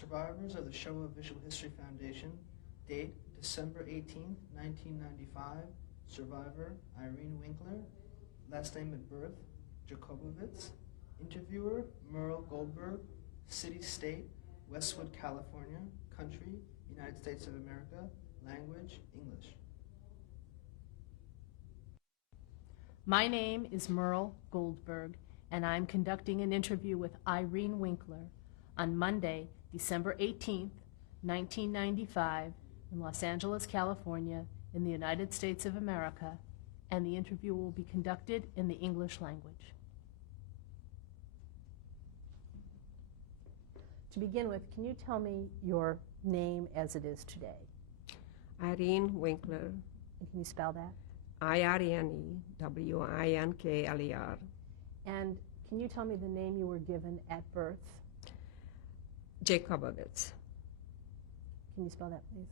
Survivors of the Shoah Visual History Foundation. Date, December 18th, 1995. Survivor, Irene Winkler. Last name at birth, Jacobowitz. Interviewer, Merle Goldberg. City, state, Westwood, California. Country, United States of America. Language, English. My name is Merle Goldberg, and I'm conducting an interview with Irene Winkler on Monday, December 18th, 1995, in Los Angeles, California, in the United States of America, and the interview will be conducted in the English language. To begin with, can you tell me your name as it is today? Irene Winkler. And can you spell that? IRENEWINKLER. And can you tell me the name you were given at birth? Jacobowitz. Can you spell that, please?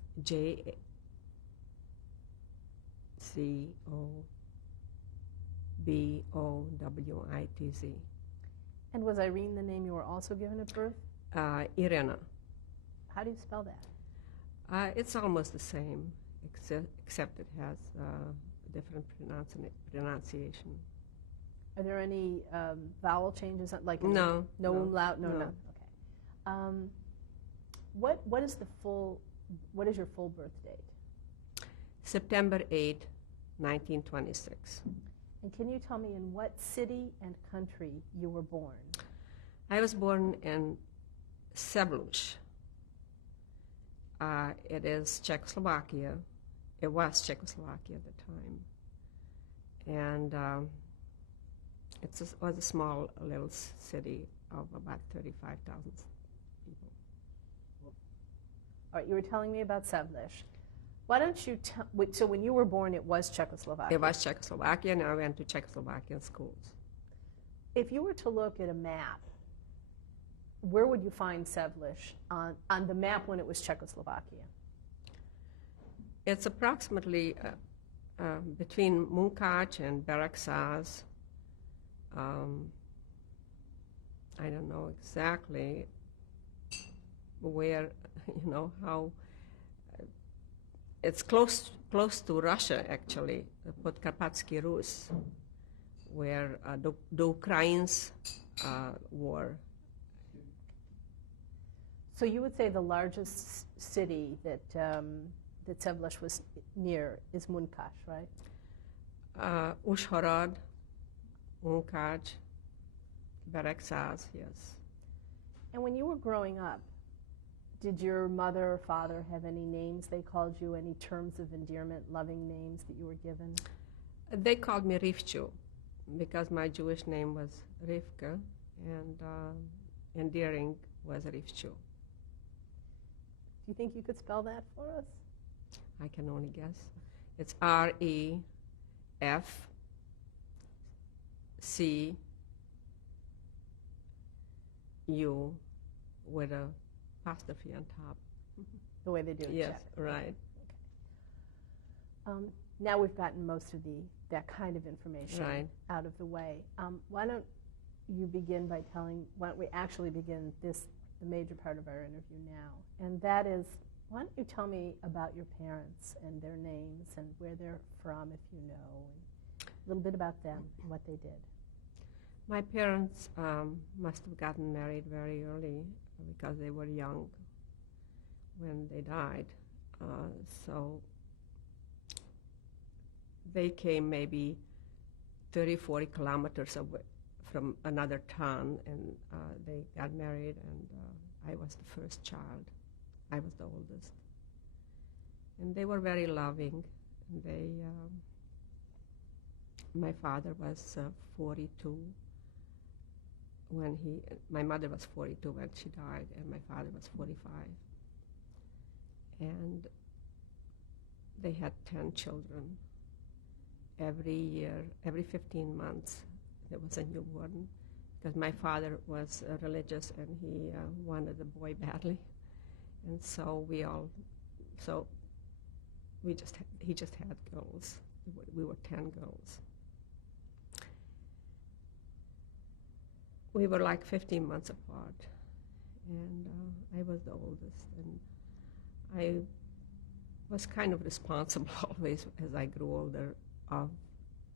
JACOBOWITZ. And was Irene the name you were also given at birth? Irena. How do you spell that? It's almost the same, except it has different pronunciation. Are there any vowel changes? Like no. No umlaut? No, no. none. Okay. What is your full birth date? September 8, 1926. And can you tell me in what city and country you were born? I was born in Sevlush. It is Czechoslovakia. It was Czechoslovakia at the time. And it was a small little city of about 35,000 people. All right, you were telling me about Sevlish. Why don't you tell, so when you were born, it was Czechoslovakia? It was Czechoslovakia, and I went to Czechoslovakian schools. If you were to look at a map, where would you find Sevlish on the map when it was Czechoslovakia? It's approximately between Munkac and Berecsaz. I don't know exactly where, how. It's close to Russia, actually, Podkarpatsky Rus, where the Ukrainians were. So you would say the largest city that Sevlish was near is Munkac, right? Uzhhorod, Munkac, Berecsaz, yes. And when you were growing up, did your mother or father have any names they called you, any terms of endearment, loving names that you were given? They called me Rivchu because my Jewish name was Rivka, and endearing was Rivchu. Do you think you could spell that for us? I can only guess. It's REFCU with a apostrophe on top. The way they do it. Yes, Czech. right. Okay. Now we've gotten most of that kind of information out of the way. Why don't we actually begin the major part of our interview now? And that is, why don't you tell me about your parents and their names and where they're from, if you know, and a little bit about them and what they did. My parents must have gotten married very early because they were young when they died. So they came maybe 30, 40 kilometers away from another town, and they got married, and I was the first child. I was the oldest. And they were very loving. My father was 42 my mother was 42 when she died, and my father was 45. And they had 10 children. Every year, every 15 months, there was a newborn, because my father was religious and he wanted a boy badly. And so he just had girls. We were 10 girls. We were like 15 months apart, and I was the oldest, and I was kind of responsible always as I grew older of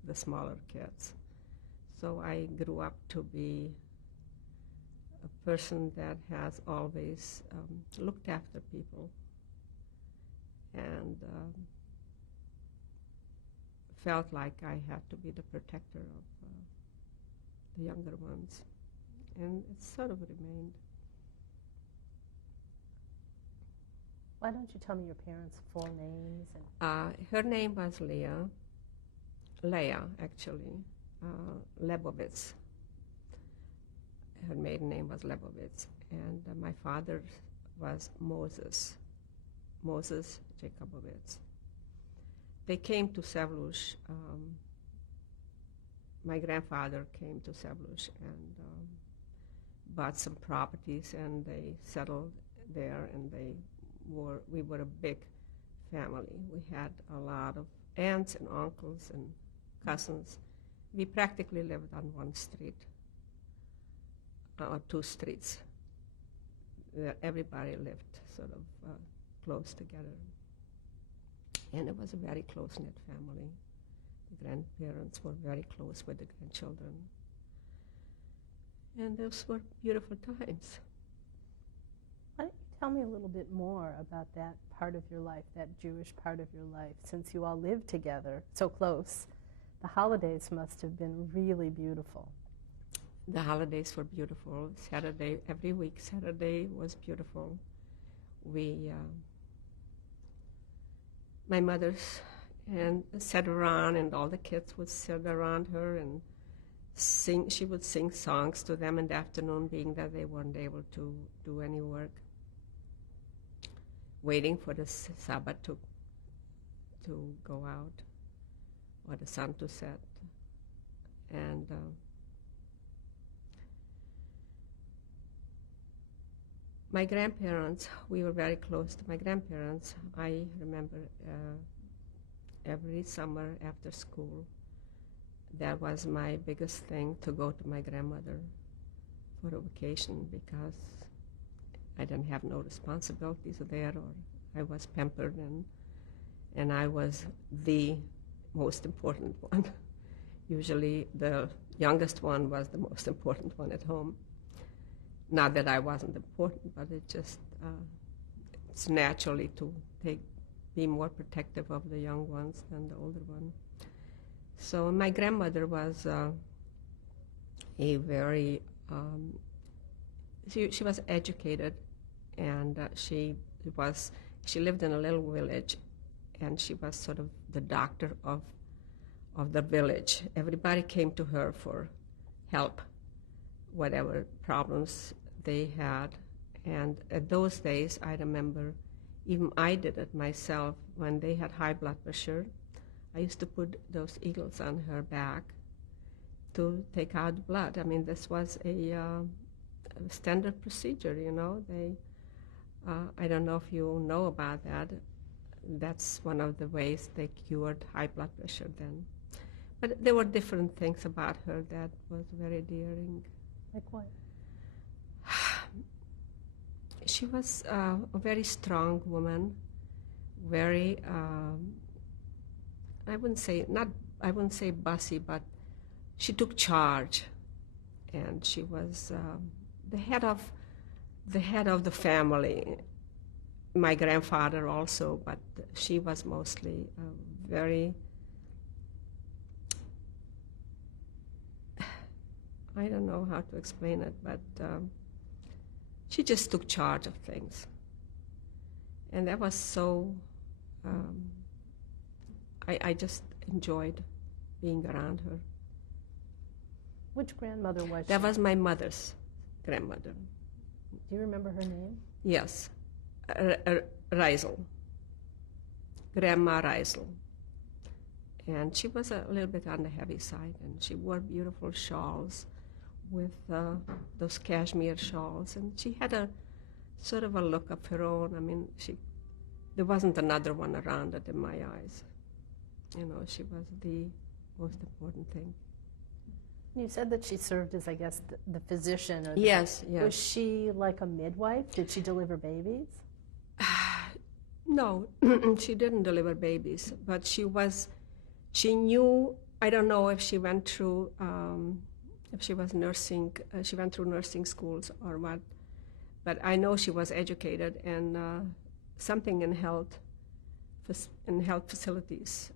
the smaller kids. So I grew up to be a person that has always looked after people and felt like I had to be the protector of the younger ones. And it sort of remained. Why don't you tell me your parents' full names? Her name was Leah, actually, Lebovitz. Her maiden name was Lebovitz. And my father was Moses Jacobovitz. They came to Savlush. My grandfather came to Savlush and bought some properties, and they settled there, and we were a big family. We had a lot of aunts and uncles and cousins. We practically lived on one street, or two streets. Everybody lived sort of close together. And it was a very close-knit family. The grandparents were very close with the grandchildren. And those were beautiful times. Why don't you tell me a little bit more about that part of your life, that Jewish part of your life, since you all lived together so close? The holidays must have been really beautiful. The holidays were beautiful. Saturday, every week, Saturday was beautiful. My mother's and sat around, and all the kids would sit around her and sing. She would sing songs to them in the afternoon, being that they weren't able to do any work, waiting for the Sabbath to go out or the sun to set. And my grandparents, we were very close to my grandparents. I remember every summer after school, that was my biggest thing, to go to my grandmother for a vacation, because I didn't have no responsibilities there, or I was pampered, and I was the most important one. Usually the youngest one was the most important one at home. Not that I wasn't important, but it just, it's naturally to be more protective of the young ones than the older one. So my grandmother was a very, she was educated, and she lived in a little village, and she was sort of the doctor of the village. Everybody came to her for help, whatever problems they had. And at those days, I remember, even I did it myself, when they had high blood pressure, I used to put those eagles on her back to take out blood. I mean, this was a standard procedure, you know. I don't know if you know about that. That's one of the ways they cured high blood pressure then. But there were different things about her that was very endearing. Like what? She was a very strong woman, very, I wouldn't say bossy, but she took charge, and she was the head of the family. My grandfather also, but she was mostly very, I don't know how to explain it, but she just took charge of things. And that was so, I just enjoyed being around her. Which grandmother was she? That was my mother's grandmother. Do you remember her name? Yes, Reisel, Grandma Reisel. And she was a little bit on the heavy side, and she wore beautiful shawls with those cashmere shawls, and she had a sort of a look of her own. I mean, there wasn't another one around it in my eyes. You know, she was the most important thing. You said that she served as, I guess, the physician. Or Yes, yes. Was she like a midwife? Did she deliver babies? No, she didn't deliver babies, but she knew, I don't know if she went through, if she was nursing, she went through nursing schools or what, but I know she was educated and something in health facilities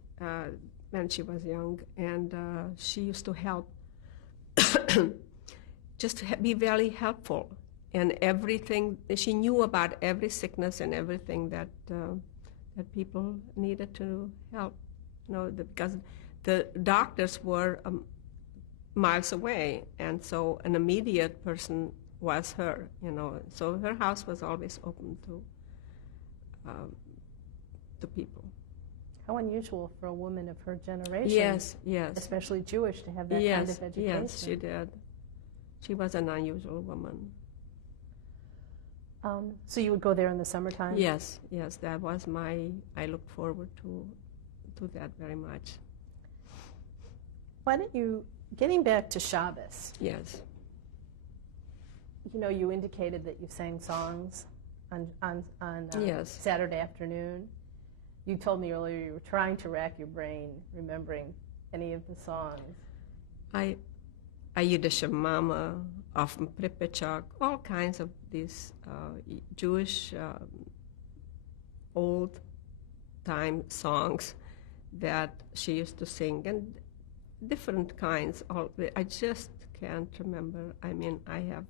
when she was young, and she used to help, just to be very helpful. And everything, she knew about every sickness and everything that people needed to help. Because the doctors were miles away, and so an immediate person was her. So her house was always open to people. How unusual for a woman of her generation. Yes, yes. Especially Jewish, to have that kind of education. Yes, she did. She was an unusual woman. So you would go there in the summertime? Yes, that was I looked forward to that very much. Why don't you, getting back to Shabbos. Yes. You indicated that you sang songs on yes. Saturday afternoon. You told me earlier you were trying to rack your brain remembering any of the songs. Ayyidische Mama, Auf dem Pripyat, all kinds of these Jewish old-time songs that she used to sing, and different kinds. I just can't remember. I mean, I have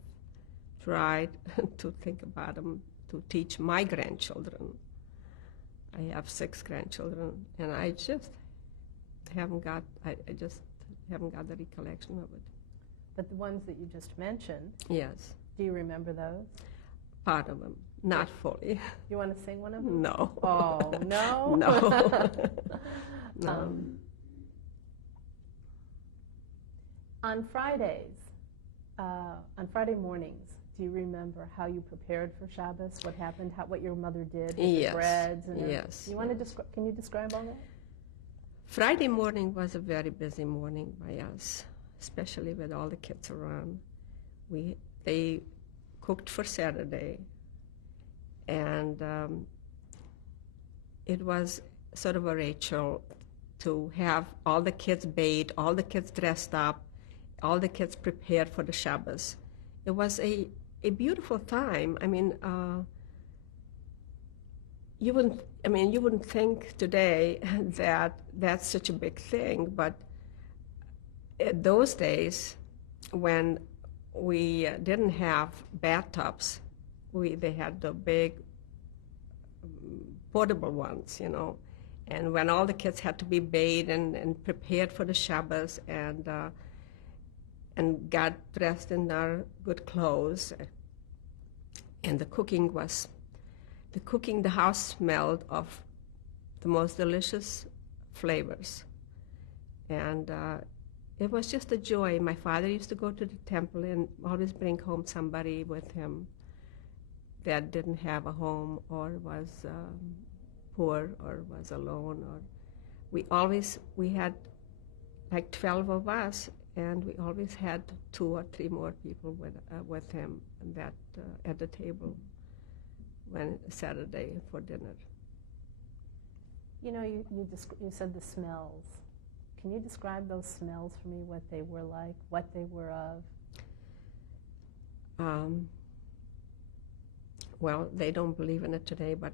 tried to think about them, to teach my grandchildren. I have 6 grandchildren, and I just haven't got. I just haven't got the recollection of it. But the ones that you just mentioned, yes. Do you remember those? Part of them, not fully. You want to sing one of them? No. Oh, no? No. No. On Fridays, on Friday mornings, do you remember how you prepared for Shabbos? What happened? What your mother did with the breads? And yes. You want to can you describe all that? Friday morning was a very busy morning by us, especially with all the kids around. They cooked for Saturday, and it was sort of a ritual to have all the kids bathed, all the kids dressed up, all the kids prepared for the Shabbos. It was a beautiful time. I mean, you wouldn't think today that that's such a big thing, but those days when we didn't have bathtubs, they had the big portable ones, and when all the kids had to be bathed and prepared for the Shabbos and got dressed in our good clothes, and the house smelled of the most delicious flavors, and it was just a joy. My father used to go to the temple and always bring home somebody with him that didn't have a home or was poor or was alone. Or we had like 12 of us, and we always had 2 or 3 more people with him at the table when Saturday for dinner. You said the smells. Can you describe those smells for me, what they were like, what they were of? Well, they don't believe in it today, but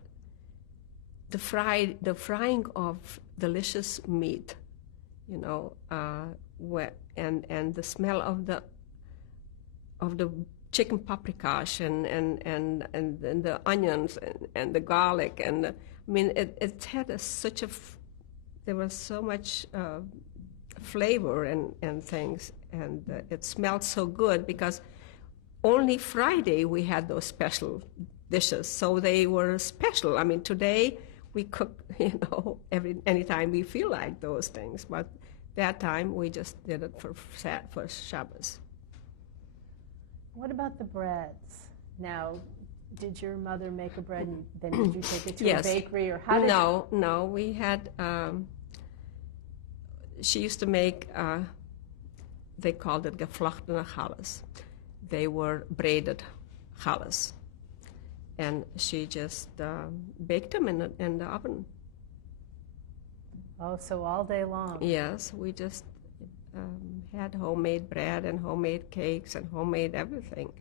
the frying of delicious meat, and the smell of the chicken paprikash and the onions and the garlic it had there was so much flavor and things, and it smelled so good because only Friday we had those special dishes, so they were special. I mean, today we cook, anytime we feel like those things, but that time we just did it for Shabbos. What about the breads? Now, did your mother make a bread and then did you take it to a bakery, or how did No, we had, she used to make they called it geflochtene challah. They were braided challah. And she just baked them in the oven. Oh, so all day long. Yes, we just had homemade bread and homemade cakes and homemade everything.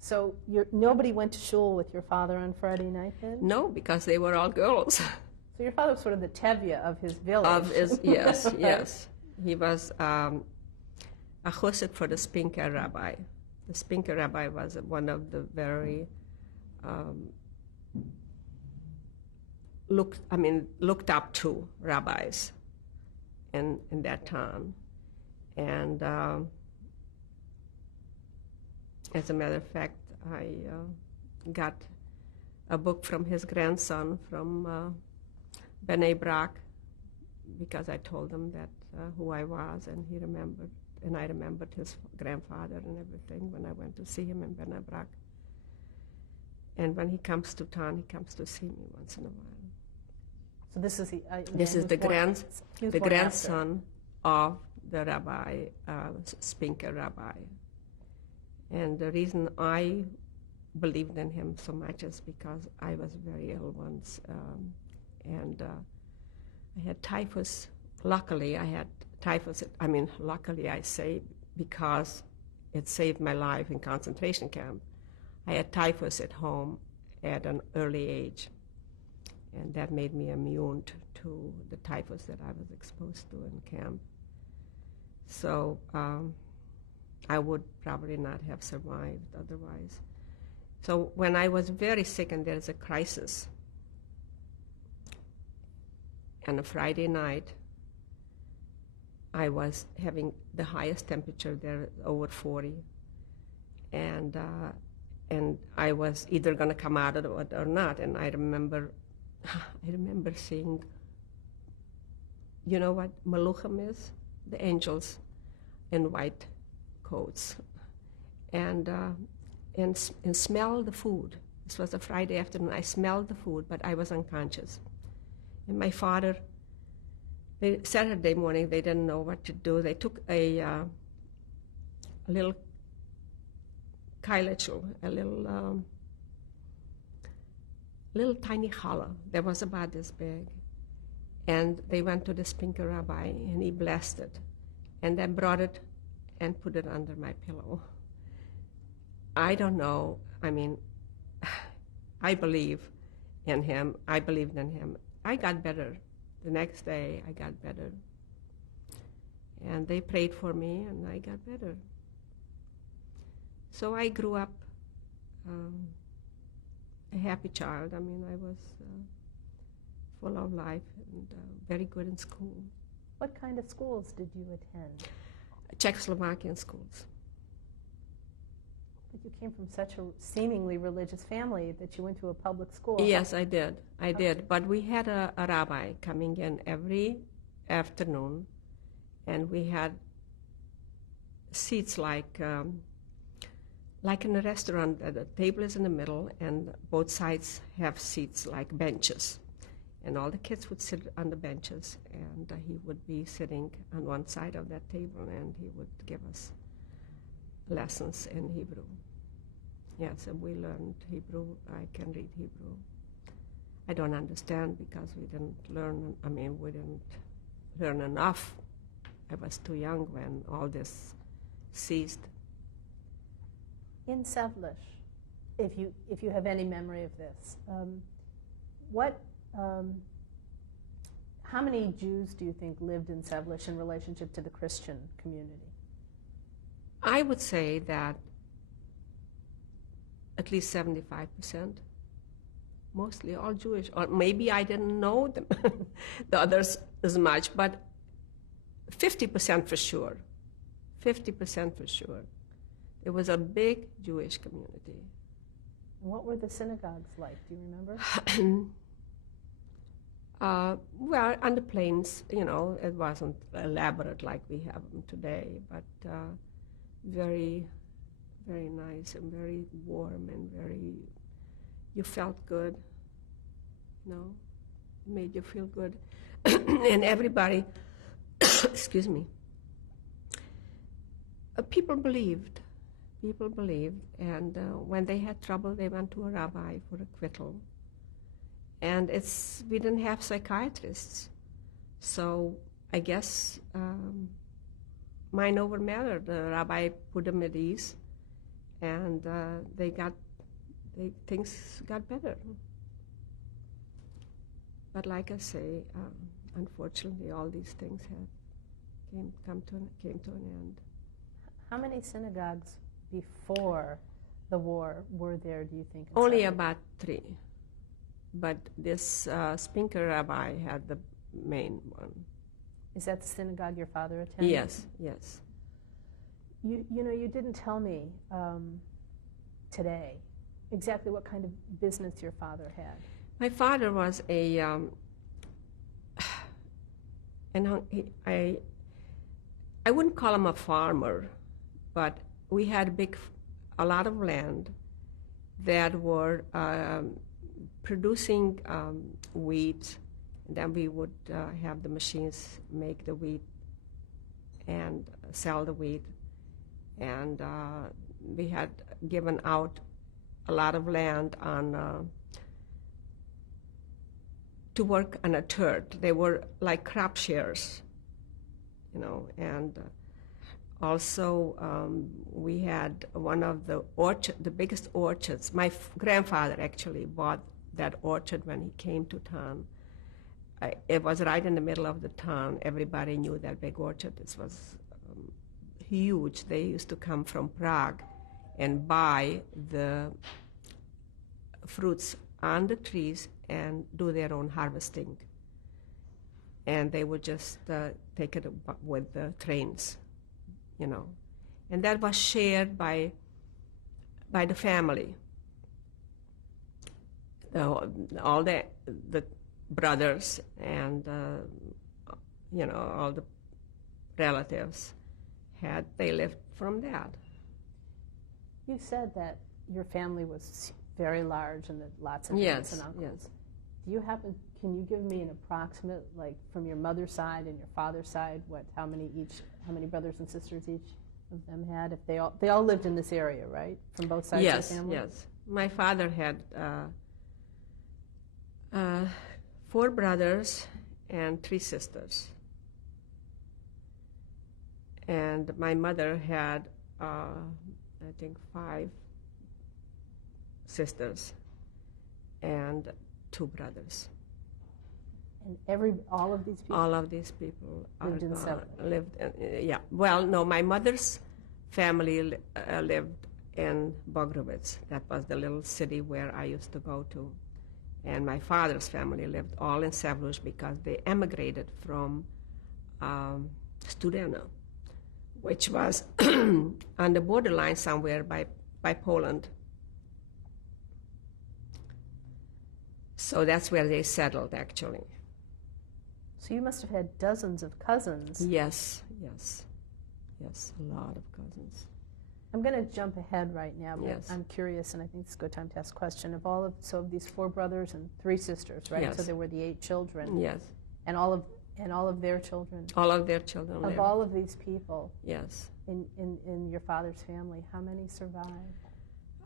So nobody went to shul with your father on Friday night then? No, because they were all girls. So your father was sort of the tevye of his village. Yes, yes. He was a chassid for the Spielberg rabbi. The Spielberg rabbi was one of the very looked up to rabbis in that town. And as a matter of fact, I got a book from his grandson, from B'nai Brak, because I told him that who I was, and he remembered, and I remembered his grandfather and everything when I went to see him in B'nai Brak. And when he comes to town, he comes to see me once in a while. So this is the grandson of the rabbi, Spielberg rabbi. And the reason I believed in him so much is because I was very ill once, and I had typhus. Luckily, I had typhus. Luckily I say, because it saved my life in concentration camp. I had typhus at home at an early age, and that made me immune to the typhus that I was exposed to in camp. So I would probably not have survived otherwise. So when I was very sick and there's a crisis, on a Friday night, I was having the highest temperature there, over 40, and I was either going to come out of it or not. And I remember seeing, you know what Maluchim is? The angels in white coats, and smell the food. This was a Friday afternoon. I smelled the food, but I was unconscious. And my father, Saturday morning, they didn't know what to do. They took a little kailachul, a little tiny challah that was about this big, and they went to the Spielberg rabbi, and he blessed it, and then brought it and put it under my pillow. I don't know. I believe in him. I believed in him. I got better. The next day, I got better. And they prayed for me, and I got better. So I grew up a happy child. I was full of life and very good in school. What kind of schools did you attend? Czechoslovakian schools. But you came from such a seemingly religious family that you went to a public school. Yes, I did. But we had a rabbi coming in every afternoon, and we had seats like in a restaurant. The table is in the middle, and both sides have seats like benches. And all the kids would sit on the benches, and he would be sitting on one side of that table, and he would give us lessons in Hebrew. Yes, and we learned Hebrew. I can read Hebrew. I don't understand because we didn't learn enough. I was too young when all this ceased. In Sevlish, if you have any memory of this, how many Jews do you think lived in Sevlish in relationship to the Christian community? I would say that at least 75%, mostly all Jewish, or maybe I didn't know them, the others as much, but 50% for sure. 50% for sure. It was a big Jewish community. What were the synagogues like? Do you remember? Well, on the plains, it wasn't elaborate like we have them today, but very, very nice and very warm and you felt good, made you feel good. And everybody, excuse me, People believed. People believed, and when they had trouble, they went to a rabbi for acquittal. And we didn't have psychiatrists, so I guess mind over matter. The rabbi put them at ease, and things got better. But like I say, unfortunately, all these things came to an end. How many synagogues before the war were there, do you think? Only about 3. But this Spinker rabbi had the main one. Is that the synagogue your father attended? Yes, yes. You know, you didn't tell me today exactly what kind of business your father had. My father was I wouldn't call him a farmer, but we had a lot of land that were producing wheat, and then we would have the machines make the wheat and sell the wheat. And we had given out a lot of land to work on a turd. They were like crop shares, you know, and also we had one of the biggest orchards. My grandfather actually bought that orchard when he came to town. It was right in the middle of the town. Everybody knew that big orchard. This was huge. They used to come from Prague and buy the fruits on the trees and do their own harvesting. And they would just take it with the trains, you know. And that was shared by the family. All the brothers and, you know, all the relatives they lived from that. You said that your family was very large and that lots of aunts and uncles. Yes. Do you can you give me an approximate, like from your mother's side and your father's side, how many brothers and sisters each of them had? If they all lived in this area, right? From both sides of the family? Yes. My father had 4 brothers and 3 sisters. And my mother had, I think, 5 sisters and 2 brothers. And all of these people? All of these people lived in Seven. Yeah. Well, no, my mother's family lived in Bogrovitz. That was the little city where I used to go to. And my father's family lived all in Sevlush because they emigrated from Studena, which was on the borderline somewhere by Poland. So that's where they settled, actually. So you must have had dozens of cousins. Yes, a lot of cousins. I'm going to jump ahead right now, but Yes. I'm curious, and I think it's a good time to ask a question. Of these 4 brothers and 3 sisters, right? Yes. So there were the 8 children. Yes. And all of their children. All of their children Of lived. all of these people. Yes. In your father's family, how many survived?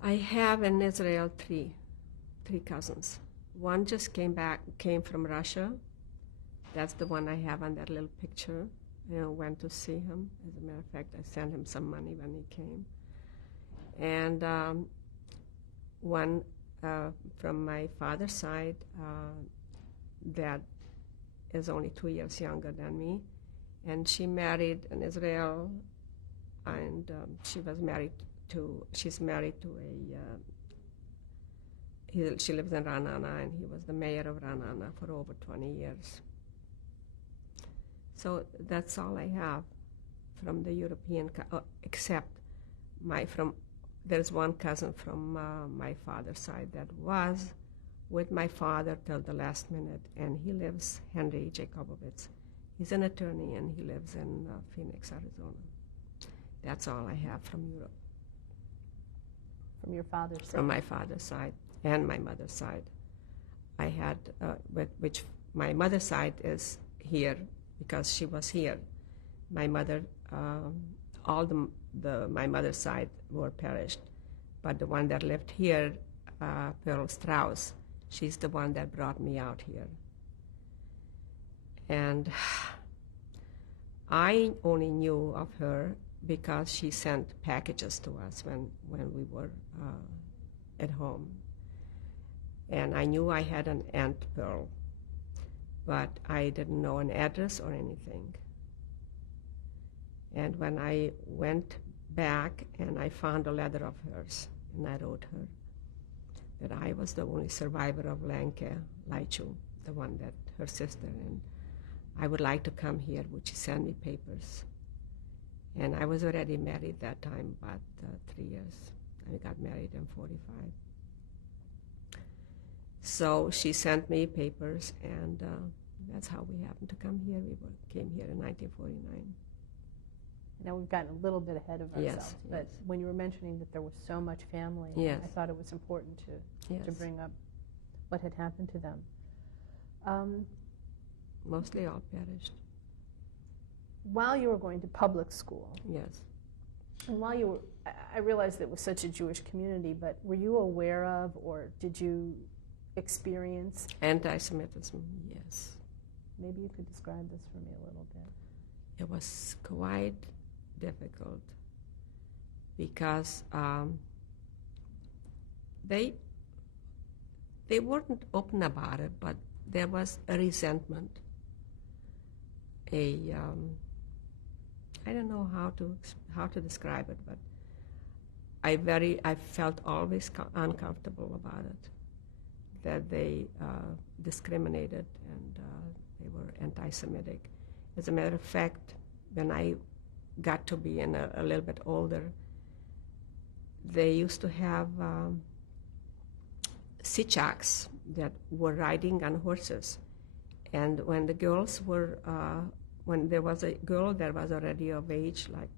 I have in Israel 3 cousins. One just came from Russia. That's the one I have on that little picture. Went to see him. As a matter of fact, I sent him some money when he came. And one from my father's side that is only 2 years younger than me. And she married in Israel, and she's married to she lives in Ra'anana, and he was the mayor of Ra'anana for over 20 years. So that's all I have from the European, except there's one cousin from my father's side that was with my father till the last minute, and he lives, Henry Jacobowitz. He's an attorney, and he lives in Phoenix, Arizona. That's all I have from Europe. From your father's side? From my father's side and my mother's side. I had, which my mother's side is here because she was here. My mother all my mother's side were perished. But the one that lived here, Pearl Strauss, she's the one that brought me out here. And I only knew of her because she sent packages to us when we were at home. And I knew I had an Aunt Pearl, but I didn't know an address or anything. And when I went back and I found a letter of hers, and I wrote her that I was the only survivor of Lanke Laichu, the one that her sister, and I would like to come here. Would she send me papers? And I was already married that time, about 3 years. I got married in 45. So she sent me papers, and that's how we happened to come here. We came here in 1949. Now we've gotten a little bit ahead of ourselves, but yes. when you were mentioning that there was so much family, Yes. I thought it was important to bring up what had happened to them. Mostly all perished. While you were going to public school, Yes. and while you were, I realized it was such a Jewish community, but were you aware of, or did you experience? Anti-Semitism, yes. Maybe you could describe this for me a little bit. It was quite difficult because they weren't open about it, but there was a resentment. I don't know how to describe it, but I felt always uncomfortable about it, that they discriminated and they were anti-Semitic. As a matter of fact, when I got to be a little bit older, they used to have Sichaks that were riding on horses. And when the girls were, when there was a girl that was already of age, like,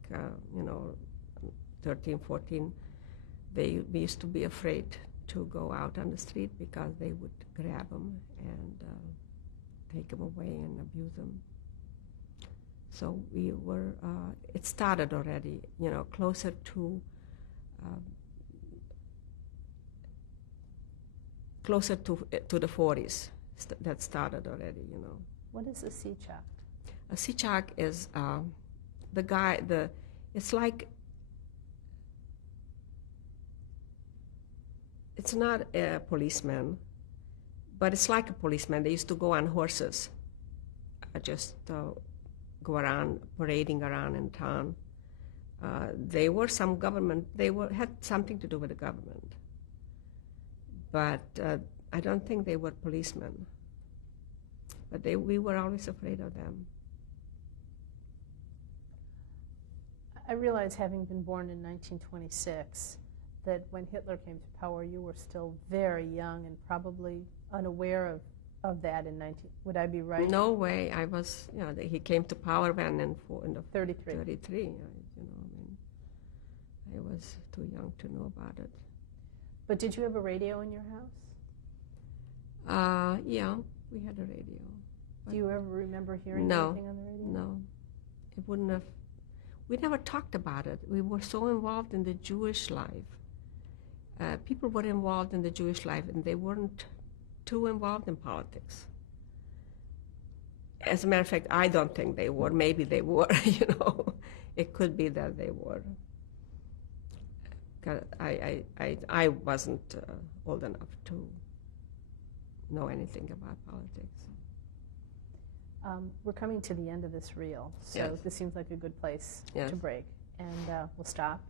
13, 14, we used to be afraid to go out on the street because they would grab them and take them away and abuse them. So we were, it started already, closer to the 40s. That started already, What is a Sichak? A Sichak is the guy, it's like, it's not a policeman, but it's like a policeman. They used to go on horses, just go around, parading around in town. They were some government, had something to do with the government. But I don't think they were policemen. But we were always afraid of them. I realize, having been born in 1926, that when Hitler came to power, you were still very young and probably unaware of that in 19... Would I be right? No way. I was, he came to power when in the 33. 33. I was too young to know about it. But did you have a radio in your house? Yeah, we had a radio. Do you ever remember hearing No, anything on the radio? No. It wouldn't have... We never talked about it. We were so involved in the Jewish life. People were involved in the Jewish life, and they weren't too involved in politics. As a matter of fact, I don't think they were. Maybe they were, It could be that they were. I wasn't old enough to know anything about politics. We're coming to the end of this reel, so Yes. this seems like a good place Yes. to break. And we'll stop